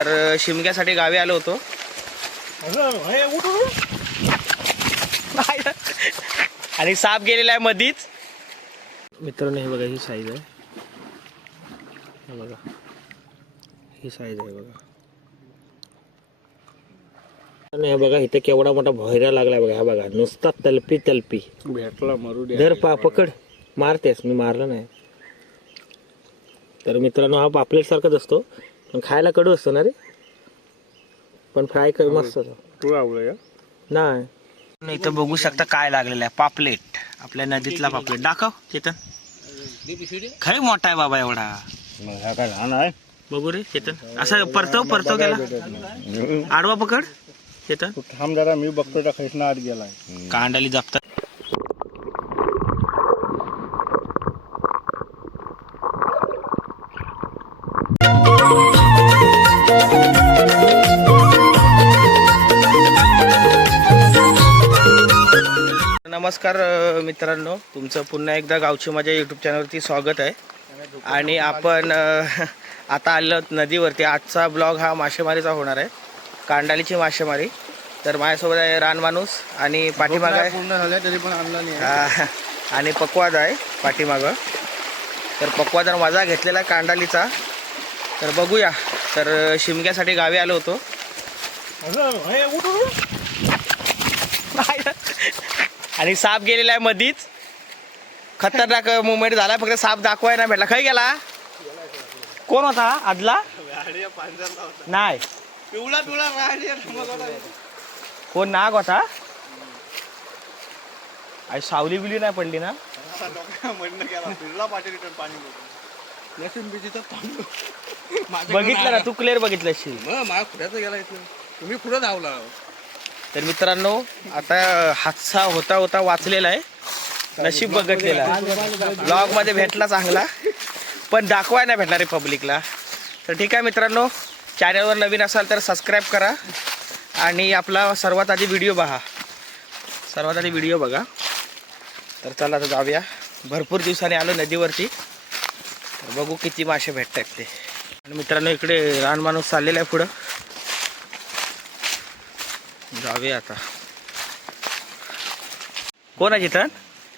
तर शिमग्यासाठी गावी आलो होतो. आणि साप गेलेला आहे मधीच. मित्रांनो हे बघा, ही साईज आहे. हे बघा, ही साईज आहे बघा. आणि हे बघा इथे केवढा मोठा भैरा लागलाय बघा. हा बघा नुसता तलपी तलपी भेटला. मरू दे. धर पकड. मारतेस? मी मारलं नाही. तर मित्रांनो हा पापलेट सारखाच असतो, पण खायला कडू असतो ना रे. पण फ्राय कर मस्त होतो. तू आवडलं का? नाही. इथं बघू शकता काय लागलेलं आहे. पापलेट, आपल्या नदीतला पापलेट. दाखव चेतन. खरी मोठा आहे बाबा एवढा. हा काय लहान आहे? बघू रे चेतन. असं परतव त्याला. आडवा पकड चेतन. तू थांब जरा, मी बघतो त्या खैसना आत गेलाय. कांडाली जपतात. नमस्कार मित्रांनो, तुमचं पुन्हा एकदा गावची माझ्या यूट्यूब चॅनलवरती स्वागत आहे. आणि आपण आता आलो नदीवरती. आजचा ब्लॉग हा मासेमारीचा होणार आहे, कांडालीची मासेमारी. तर माझ्यासोबत आहे रानमाणूस आणि पाठीमाग आहे पूर्ण झाल्या तरी पण आणला नाही. आणि पक्वाद आहे पाठीमागं. तर पक्वादानं मजा घेतलेला कांडालीचा. तर बघूया. तर शिमग्यासाठी गावी आलो होतो. आणि साप गेलेला आहे मधीच. खतरनाक मुवमेंट झाला. फक्त साप दाखवाय नाही भेटला. खाई गेला? कोण होता आदला? नाही, पिवळा कोण नाग होता? आई सावली बिली नाही पडली ना? बघितलं ना तू? क्लिअर बघितलं असशील. तुम्ही पुढे धावला. तर मित्रांनो आता हादसा होता होता वाचलेला आहे. नशीब बघितलेला. ब्लॉग मध्ये भेटला चांगला, पण दाखवाय नाही भेटला रे पब्लिकला. तर ठीक आहे मित्रांनो, चॅनलवर नवीन असाल तर सबस्क्राईब करा आणि आपला सर्वात आधी व्हिडिओ बघा. तर चला आता जाऊया. भरपूर दिवसांनी आलो नदीवरती. तर बघू किती मासे भेटतात ते. आणि मित्रांनो इकडे रानमाणूस चाललेला आहे पुढं. जाऊया आता. कोण आहे जिथं?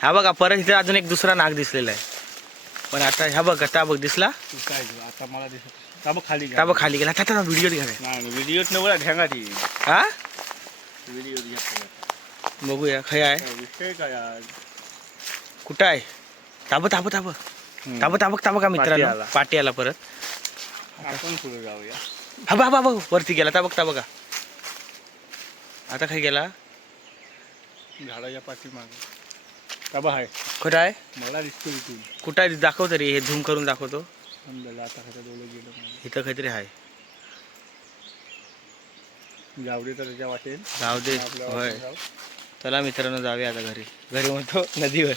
हा बघा, परत इथे अजून एक दुसरा नाग दिसलेला आहे. पण आता ह्या बघ, आता बघ दिसला. काय आता मला दिसत. ताबा खाली गेला. आता व्हिडिओ घ्या. व्हिडिओत नवळा ढेंगा ती. हा व्हिडिओ घ्या. बघूया खय आहे. विषय काय आज? कुठं आहे? ताब का मित्रांनो? पाटी आला परत. आपण पुढे जाऊया. हा बघ वरती गेला. ताबा का. आता काय गेला? झाडाच्या पाठीमागे ताबा आहे. कुठं आहे? मला दिसतो इथून. कुठं आहे दाखव तरी. हे झूम करून दाखवतो. आता गेलो. इथं काहीतरी आहे. जाऊ दे तर त्याच्या वाटेल. जाऊ दे. होय. चला मित्रांनो जाऊया आता घरी म्हणतो नदीवर.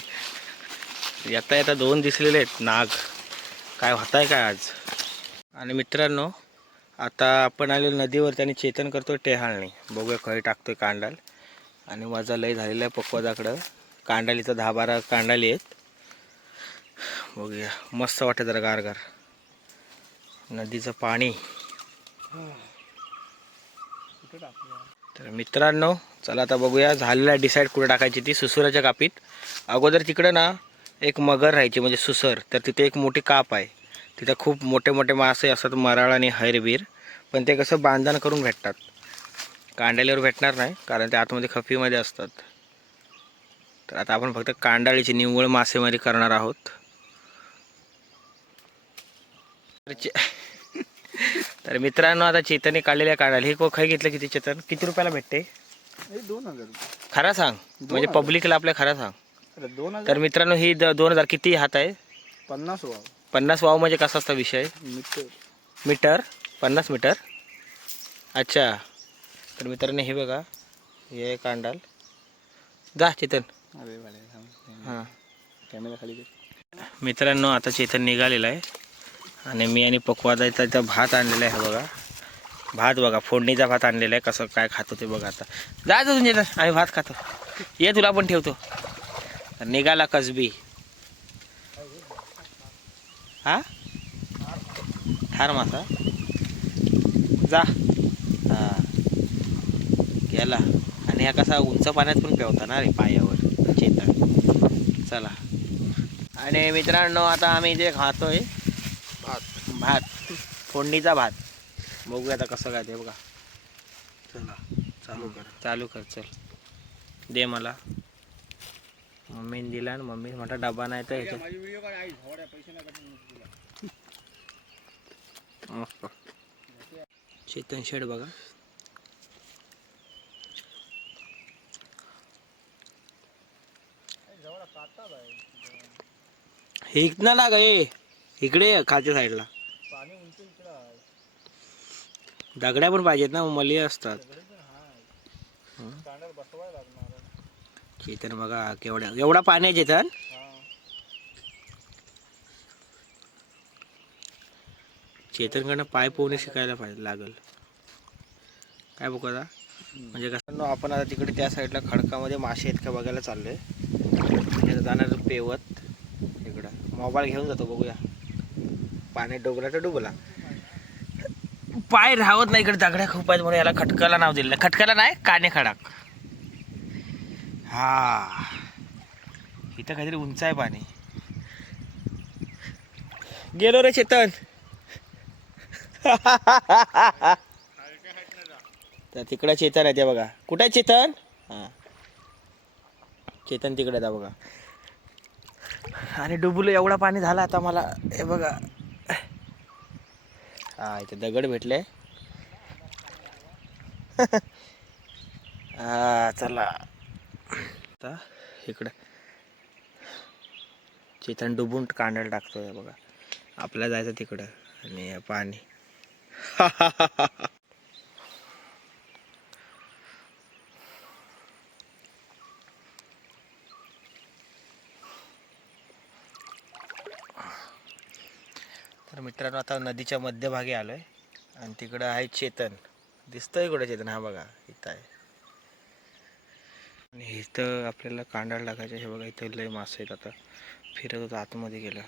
येता येता 2 दिसलेले आहेत नाग. काय होताय काय आज. आणि मित्रांनो आता आपण आलो नदीवरती आणि चेतन करतोय टेहाळणी. बघूया खळी टाकतोय कांडाल. आणि मजा लय झालेला आहे पक्वादाकडं. कांडालीचं 10-12 कांडाली आहेत. बघूया मस्त वाटतं जरा गारगार नदीचं पाणी. तर मित्रांनो चला आता बघूया. झालेला डिसाईड कुठे टाकायची ती. सुसुराच्या कापीत. अगोदर तिकडं ना एक मगर राहायची म्हणजे सुसर. तर तिथे एक मोठी काप आहे. तिथं खूप मोठे मोठे मासे असतात, मराळ आणि हैरबीर. पण ते कसं बांधण करून भेटतात. कांडालीवर भेटणार नाही कारण ते आतमध्ये खफीमध्ये असतात. तर आता आपण फक्त कांडाळीची निव्वळ मासेमारी करणार आहोत. तर मित्रांनो आता चेतनने काढलेल्या कांडाली. हे खाई घेतलं किती चेतन? किती रुपयाला भेटते? 2000. खरा सांग म्हणजे पब्लिकला आपल्या खरा सांग. 2000. तर मित्रांनो ही 2000 किती हात आहे? 50 वाव. 50 वाव म्हणजे कसा असता विषय? Metre 50 metre. अच्छा. तर मित्रांनो हे बघा, हे कांडाल. जा चेतन. हां कॅमेरा खाली. मित्रांनो आता चेतन निघालेला आहे आणि मी आणि पक्वादाचा इथं भात आणलेला आहे. बघा भात बघा, फोडणीचा भात आणलेला आहे. कसं काय खातो ते बघा. आता जायचं तुझे तर आम्ही भात खातो. ये तुला पण ठेवतो. निघाला कसबी. हा ठार मासा. जा. हा गेला. आणि हा कसा उंच पाण्यात पण पेवता ना रे पायावर चेतन. चला. आणि मित्रांनो आता आम्ही जे खातोय भात फोडणीचा भात. बघूया आता कसं काय ते बघा. चला चालू कर. चालू कर चल. दे मला. मम्मीने दिला आणि मम्मी म्हटलं डबा नाही तर मस्त. चेतन शेड बघा. हे इथनं लाग इकडे खालच्या साईडला पाणी उंच इकडं आहे. दगड्या पण पाहिजेत ना मली असतात. कांड्याला बसवायला लागणार. चेतन बघा केवढ्या एवढा पाणी आहे चेतन. चेतनकडनं पाय पोहणे शिकायला पाहिजे लागल. काय बघू आता म्हणजे कसं आपण आता तिकडे त्या साईडला खडकामध्ये मासे आहेत का बघायला चाललोय. जाणार पेवत इकडं. मोबाईल घेऊन जातो बघूया. पाणी डोबला तर डुबला. पाय राहत नाही इकडे दगड्या खूप आहेत म्हणून याला खटकाला नाव दिलं. खटकाला नाही काने खडाक. हा इथं काहीतरी उंच आहे पाणी. गेलो रे चेतन. तर तिकडं चेतन आहे ते बघा. कुठे आहे चेतन. हा चेतन तिकडे जा बघा. आणि डुबुलं एवढा पाणी झाला आता मला हे बघा. हा इथे दगड भेटले. हा चला आता इकडं चेतन डुबून कांड्याला टाकतोय बघा. आपल्याला जायचं तिकडं आणि पाणी. तर मित्रांनो आता नदीच्या मध्यभागी आलोय आणि तिकडं आहे चेतन. दिसतंय कुठे चेतन. हा बघा इथं आहे. आणि इथं आपल्याला कांडाला टाकायचं. हे बघा इथं लय मासे आहेत. आता फिरत होतं आतमध्ये गेलं.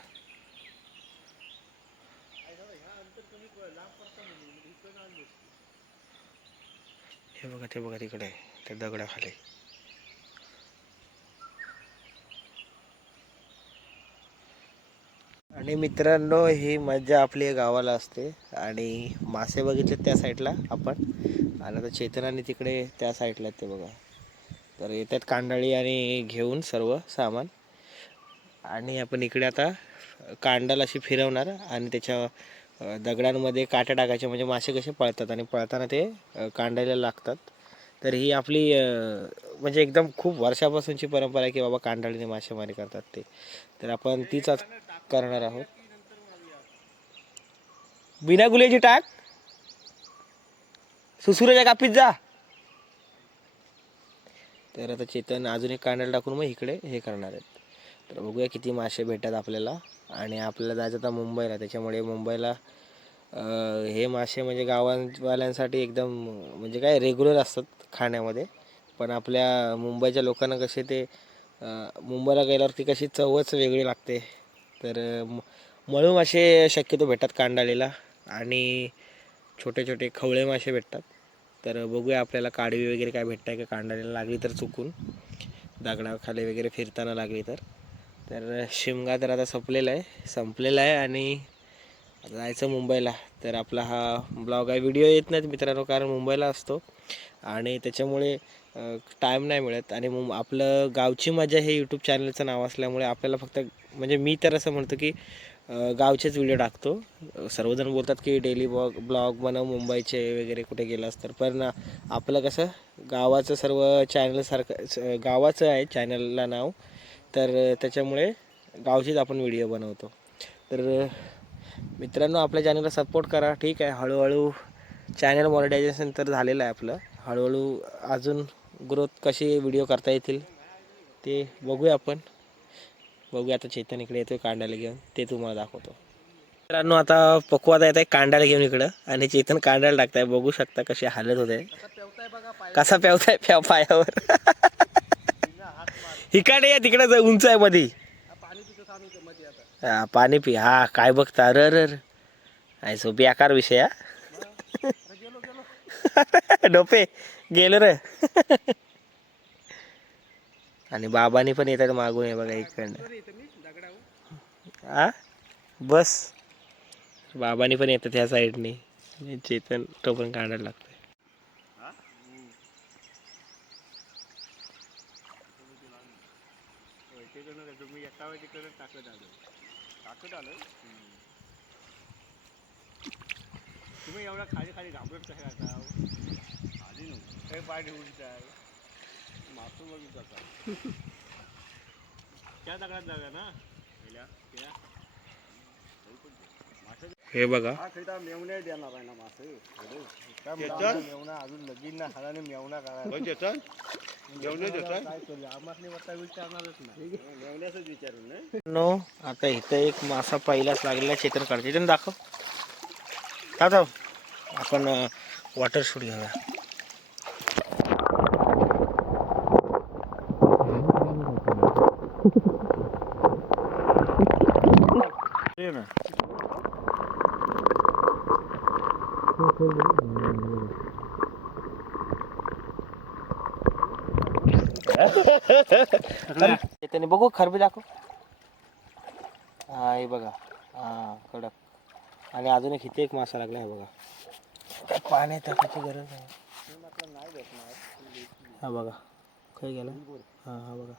हे बघा ते बघा तिकडे त्या दगडाखाली. आणि मित्रांनो ही मजा आपली गावाला असते. आणि मासे बघितले त्या साईडला आपण. आणि आता चेतनाने तिकडे त्या साईडला ते बघा. तर येतात कांडाळी आणि घेऊन सर्व सामान. आणि आपण इकडे आता कांडाला अशी फिरवणार आणि त्याच्या दगडांमध्ये काटे टाकायचे म्हणजे मासे कसे पळतात आणि पळताना ते कांडायला लागतात. तर ही आपली म्हणजे एकदम खूप वर्षापासूनची परंपरा आहे की बाबा कांडाळीने मासेमारी करतात ते. तर आपण तीच आज करणार आहोत. बिना गुल्याची टाक. सुसुराच्या कापीत जा. तर आता चेतन अजून एक कांडाला टाकून मग इकडे हे करणार आहेत. तर बघूया किती मासे भेटतात आपल्याला. आणि आपल्याला जायचं आता मुंबईला. त्याच्यामुळे मुंबईला हे मासे म्हणजे गावावाल्यांसाठी एकदम म्हणजे काय रेग्युलर असतात खाण्यामध्ये. पण आपल्या मुंबईच्या लोकांना कसे ते मुंबईला गेल्यावरती कशी चवच वेगळी लागते. तर मळू मासे शक्यतो भेटतात कांडाळीला. आणि छोटे छोटे खवळे मासे भेटतात. तर बघूया आपल्याला काडवी वगैरे काय भेटत आहे का कांडाळीला लागली तर चुकून दगडाखाली वगैरे फिरताना लागली तर. तर शिमगा तर आता संपलेला आहे आणि आता जायचं मुंबईला. तर आपला हा ब्लॉग आहे. व्हिडिओ येत नाहीत मित्रांनो कारण मुंबईला असतो आणि त्याच्यामुळे टाईम नाही मिळत. आणि आपलं गावची मजा हे यूट्यूब चॅनलचं नाव असल्यामुळे आपल्याला फक्त म्हणजे मी तर असं म्हणतो की गावचेच व्हिडिओ टाकतो. सर्वजण बोलतात की डेली ब्लॉग बनव मुंबईचे वगैरे कुठे गेलास तर. पण आपलं कसं गावाचं सर्व चॅनलसारखं गावाचं आहे चॅनलला नाव. तर त्याच्यामुळे गावचीच आपण व्हिडिओ बनवतो. तर मित्रांनो आपल्या चॅनलला सपोर्ट करा. ठीक आहे हळूहळू चॅनल मॉनिटायझेशन तर झालेलं आहे आपलं. हळूहळू अजून ग्रोथ कशी व्हिडिओ करता येतील ते बघूया आपण. बघूया आता चेतन इकडे येतोय कांडाला घेऊन ते तुम्हाला दाखवतो. मित्रांनो आता पकवात येत आहे कांडाला घेऊन इकडं आणि चेतन कांडाला टाकताय. बघू शकता कशी हालत होते. कसा पेवताय पायावर. इकडे या तिकडे उंच आहे मध्ये. हा पाणी पी. हा काय बघता र र आहे सो बेकार विषय. डोपे गेलो रे. आणि बाबांनी पण येतात मागून हे बघा इकडनं. आ बस बाबांनी पण येतात ह्या साईडनी. चेतन तो पण काढायला लागतोय. तुम्ही एका वेळी तिकडे टाकत आलो. तुम्ही एवढा खाली खाली घाबरत कशा आता खाली नव्हतं काही पाय ठेवून काय मासून बघित जाता. त्या दगडात जागा ना हे बघा मेवण्या देणार आहे ना मासे मेवणा अजून लगीन ना हाडाने मेवणा करायला काय करू आम्हाला आता विचारणारच नाही मेवण्याच विचारून नाही. नो आता इथं एक मासा पहिलाच लागलेला चेतन काढते. चेतन दाखव. दाखव. आपण वॉटर शूट घेऊया. त्याने बघू खरबी दाखव. हा हे बघा. हा कडक. आणि अजून एक इथे एक मासा लागला आहे बघा. पाण्यात टाकायची गरज आहे. हा बघा खाई गेला. हा हा बघा.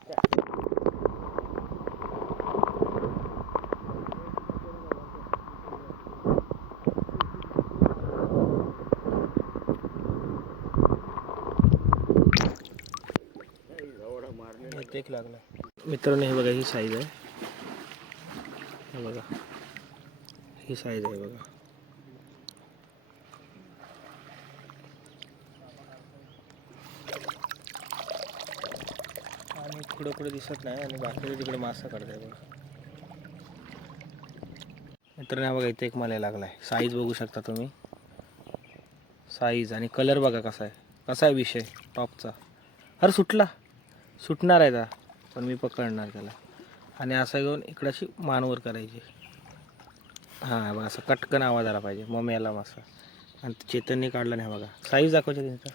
एक लागला. मित्रांनो हे बघा ही साईज आहे. हे बघा ही साईज आहे बघा. आणि पुढं दिसत नाही आणि बाकी तिकडे मासा काढताय बघा. मित्रांनो बघा इथे एक मला लागलाय. साईज बघू शकता तुम्ही. साईज आणि कलर बघा कसा आहे. कसा आहे विषय टॉपचा. अरे सुटणार आहे का पण मी पकडणार त्याला. आणि असं घेऊन इकडाशी मानवर करायची. हां बघा असं कटकन आवाज आला पाहिजे मग मेला मासा. आणि चेतनने काढला नाही बघा. साईज दाखवायची त्यांचा.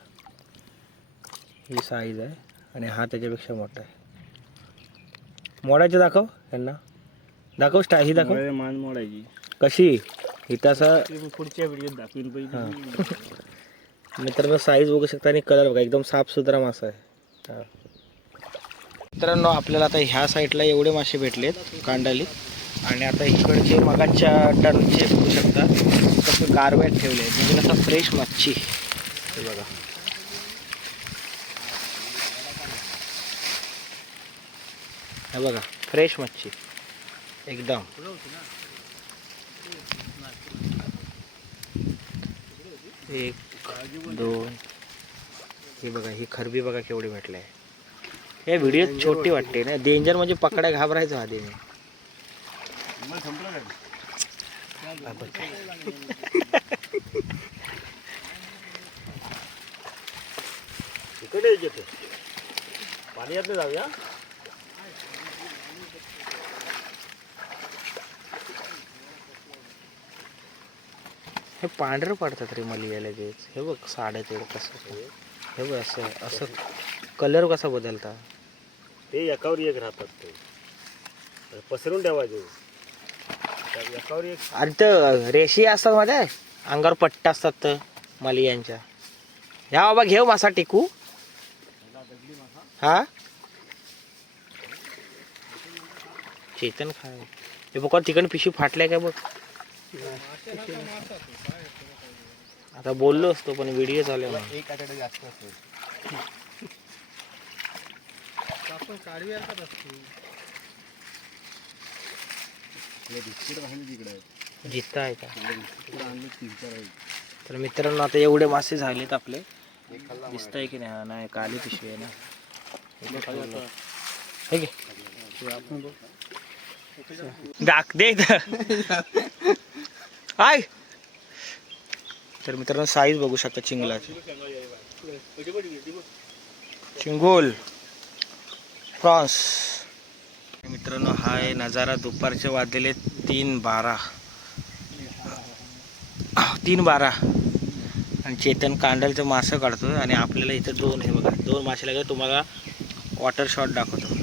ही साईज आहे आणि हा त्याच्यापेक्षा मोठा आहे. मोडायचे दाखव यांना. दाखव ही दाखव. मान मोडायची कशी इथं असं पुढच्या व्हिडिओत दाखवीन पाहिजे. मित्रांनो साईज बघू शकता आणि कलर बघा एकदम साफसुथरा मासा आहे. हां मित्रांनो आपल्याला आता ह्या साईडला एवढे मासे भेटलेत कांडाली. आणि आता इकडचे मगाच्या टनचे बघू शकता कसं गारव्यात ठेवले आहेत. म्हणजे कसं फ्रेश मच्छी. हे बघा हे बघा फ्रेश मच्छी एकदम. एक दोन. हे बघा ही खरबी बघा केवढी भेटले आहे. हे व्हिडिओ छोटी वाटते ना. डेंजर म्हणजे पकडाय घाबरायचं आधी मी. इकडे पाण्यात जाऊया. हे पांढरं पडतात रे मला लगेच. हे बघ साड्या तेवढं कसं. हे बघ असं असं कलर कसा बदलता. ते एकावर एक राहतात. ते पसरून ठेवायचे एकावर एक. अरे तर रेशी असतात मध्ये अंगावर पट्टा असतात तर मलियांच्या. ह्या बाबा घेऊ मासा टिकू. हा चेतन खाय. हे बघ तिकडे पिशवी फाटलाय काय बघ. आता बोललो असतो पण व्हिडिओ चालू आहे. एक आठवडा जास्त असतो. आपण काढवी आणतात असतो. जित्ता आहे का. तर मित्रांनो आता एवढे मासे झालेत आपले. दिसत आहे की नाही. हा नाही काली पिशवी आहे ना. दाख दे हाय. तर मित्रांनो साईज बघू शकता चिंगलाची. चिंगोल प्रॉन्स. मित्रांनो हा आहे नजारा. दुपारचे वाजलेले 3:12. आणि चेतन कांडलचं मासं काढतोय आणि आपल्याला इथं दोन हे बघा 2 मासे लागले. तुम्हाला वॉटर शॉट दाखवतो.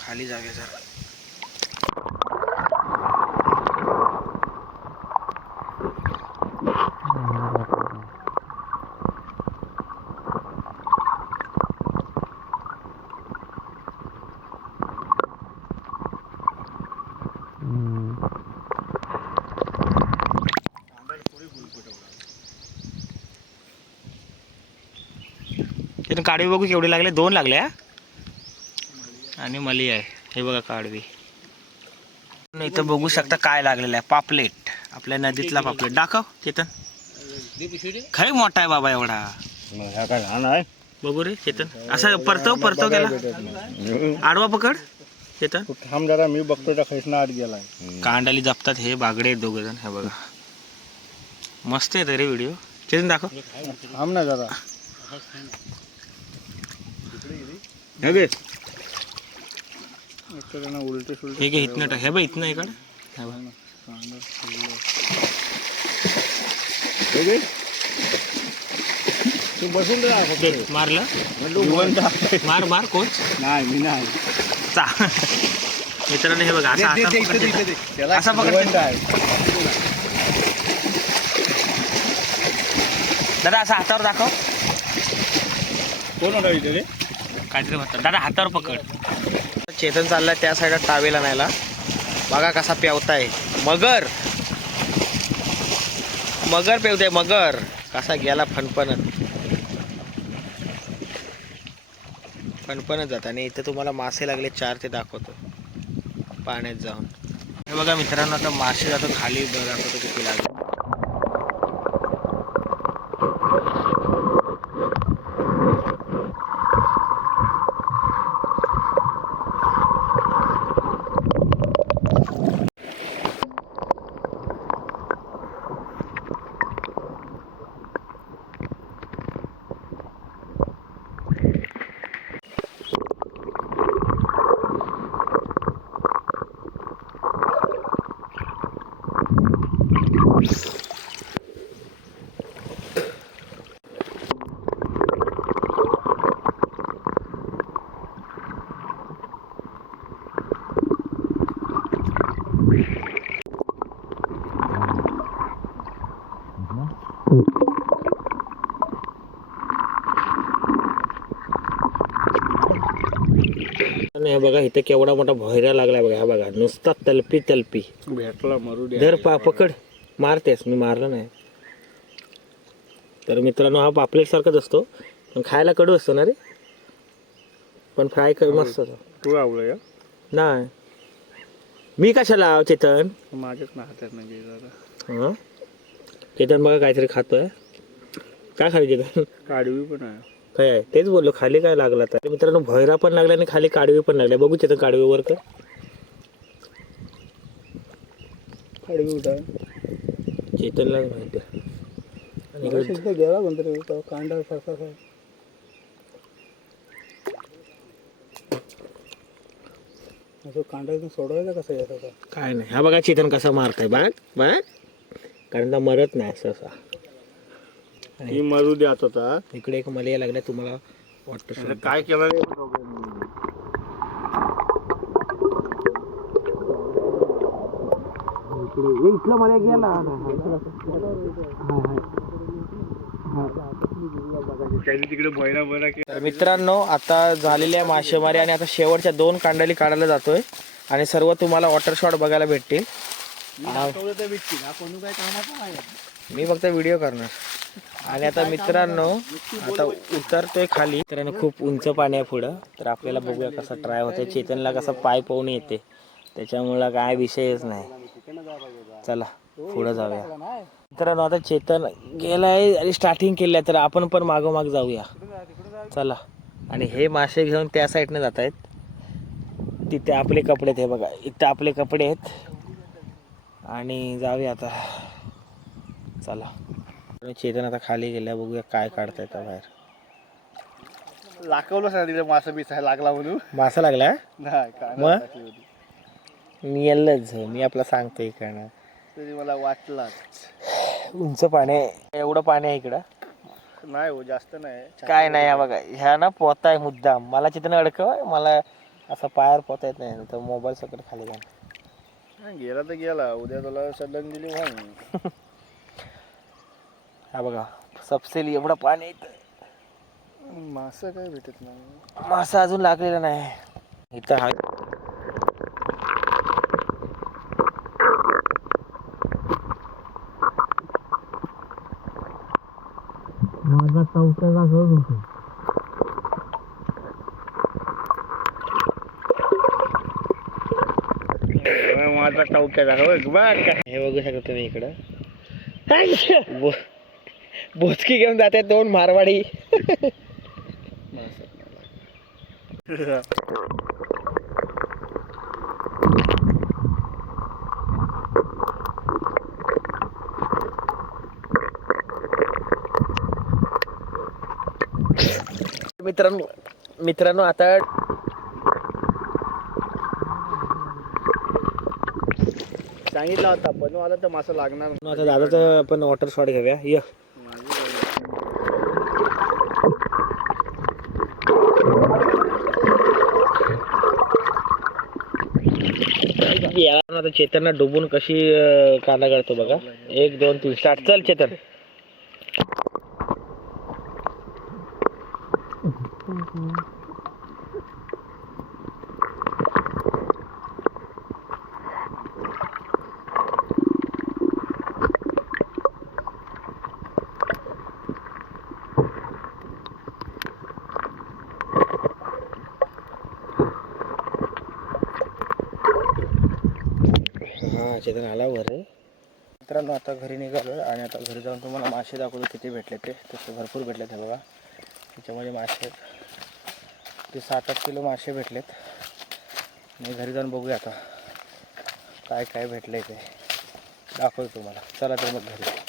खाली जागे जरा. त्यानं काढवी बघू केवढे लागले. 2 लागले हा. आणि मली आहे हे बघा काढवी. इथं बघू शकता काय लागलेलं आहे. पापलेट, आपल्या नदीतला पापलेट. दाखव चेतन. खरी मोठा आहे बाबा एवढा. काय लहान आहे बघू रे चेतन. असं परतव केला. आडवा पकड चेतन. थांब जरा मी बघतो त्या खैसना आत गेलाय. कांडाली जपतात हे बागडे 2 जण. हे बघा मस्त आहे रे व्हिडिओ. चेतन दाखव. थांब ना जरा. उलटे सुलटे हे घे इथनं टाक. हे बघ इथनं इकडं. तू बसून मारलं. मार मार कोच. नाही मी नाही. मित्रांनो हे बघा असा पकड. दादा असं हातावर दाखव. कोण होता इथे रे? काहीतरी म्हणतात. दादा हातावर पकड. चेतन चाललाय त्या साईडला टावेल आणायला. बघा कसा पेवताय. मगर मगर पेवते. मगर कसा गेला फणफणत जात. आणि इथं तुम्हाला मासे लागले 4 ते दाखवतो पाण्यात जाऊन. हे बघा मित्रांनो आता मासे जातो खाली. दाखवतो किती लागले. हे बघा इथं केवढा मोठा भैरा लागला बघा. हा बघा नुसता तलपी भेटला मरू दे. धर पकड. मारतेस. मी मारलं नाही. तर मित्रांनो हा पापलेट सारखाच असतो पण खायला कडू असतो ना रे. पण फ्राय कर मस्त होतो. तू आवडलं या नाही मी कशाला चेतन. माझ्याच ना हातात नाही जरा. हा चेतन बघा काहीतरी खातोय. काय खाली चेतन. काढवी पण आहे. काय आहे तेच बोललो. खाली काय लागला तर मित्रांनो भैरा पण लागला आणि खाली काडवी पण लागले. बघू चेतन काडवीवर कर. काढवी उठा चेतनला माहिती आहे. आणि इकडे गेला कोणतरी कांदा सारखा. असं कांदा सोडवायला कसं यायचं काय नाही. हा बघा चेतन कसा मारताय. बाग बाग कारण का मरत नाही असं. ही मरू दे आता. इकडे एक मला लागला तुम्हाला वाटतं काय केलं रे. इथलं मला गेला. तिकडे मित्रांनो आता झालेली आहे मासेमारी आणि आता शेवटच्या 2 कांडाली काढायला जातोय आणि सर्व तुम्हाला वॉटर शॉट बघायला भेटतील. मी फक्त व्हिडिओ करणार. आणि आता मित्रांनो आता उतरतोय खाली. मित्रांनो खूप उंच पाणी आहे पुढं. तर आपल्याला बघूया कसा ट्राय होतोय. चेतनला कसा पाय पाहून येते त्याच्यामुळं काय विषयच नाही. चला पुढं जाऊया. मित्रांनो आता चेतन गेलाय आणि स्टार्टिंग केली तर आपण पण मागोमाग जाऊया. चला. आणि हे मासे घेऊन त्या साईडने जात आहेत. तिथे आपले कपडे आहेत. हे बघा इथं आपले कपडे आहेत. आणि जाऊया आता. चला चेतन आता खाली गेल्या. बघूया काय काढता येतं बाहेर. लाकवलं सांगितलं मासा बिसा लागला म्हणून. मासा लागला नाही मग मी येल्लच मी आपला सांगतोय इकडनं. तरी मला वाटलाच. उंच पाणी आहे, एवढं पाणी आहे इकडं. नाही हो, जास्त नाही. काय नाही, हा बघा ह्या ना पोता आहे मुद्दाम. मला चित्र अडकव, मला असं पायावर पोता येत नाही, तर मोबाईल सकट खाली घाल. गेला तर गेला, उद्या तुला सडन दिली वाहून. हा बघा सबसेली एवढं पाणी येतं. मासा काय भेटत नाही. मासा अजून लागलेला नाही इथं. हा माझा चौथा जागेवर होतो. माझा टवक्या दाखव बघ. हे बघू शकता तुम्ही इकडं बोचकी घेऊन जाते दोन मारवाडी. मित्रांनो आता सांगितलं होता पण आला तर मासा लागणार. आता दादाचं आपण वॉटर शॉट घेऊया. ये आता चेतनला डुबून कशी कांदा काढतो बघा. 1 2 3 स्टार्ट. चल चेतन. हा चेतन आला वर. मित्रांनो आता घरी निघालो आणि आता घरी जाऊन तुम्हाला मासे दाखवतो किती भेटले ते. तसे भरपूर भेटलेत हे बघा. त्याच्यामध्ये मासे ते 7-8 किलो मासे भेटलेत. मी घरी जाऊन बघूया आता काय काय भेटले ते दाखवतो तुम्हाला. चला तर मग घरी.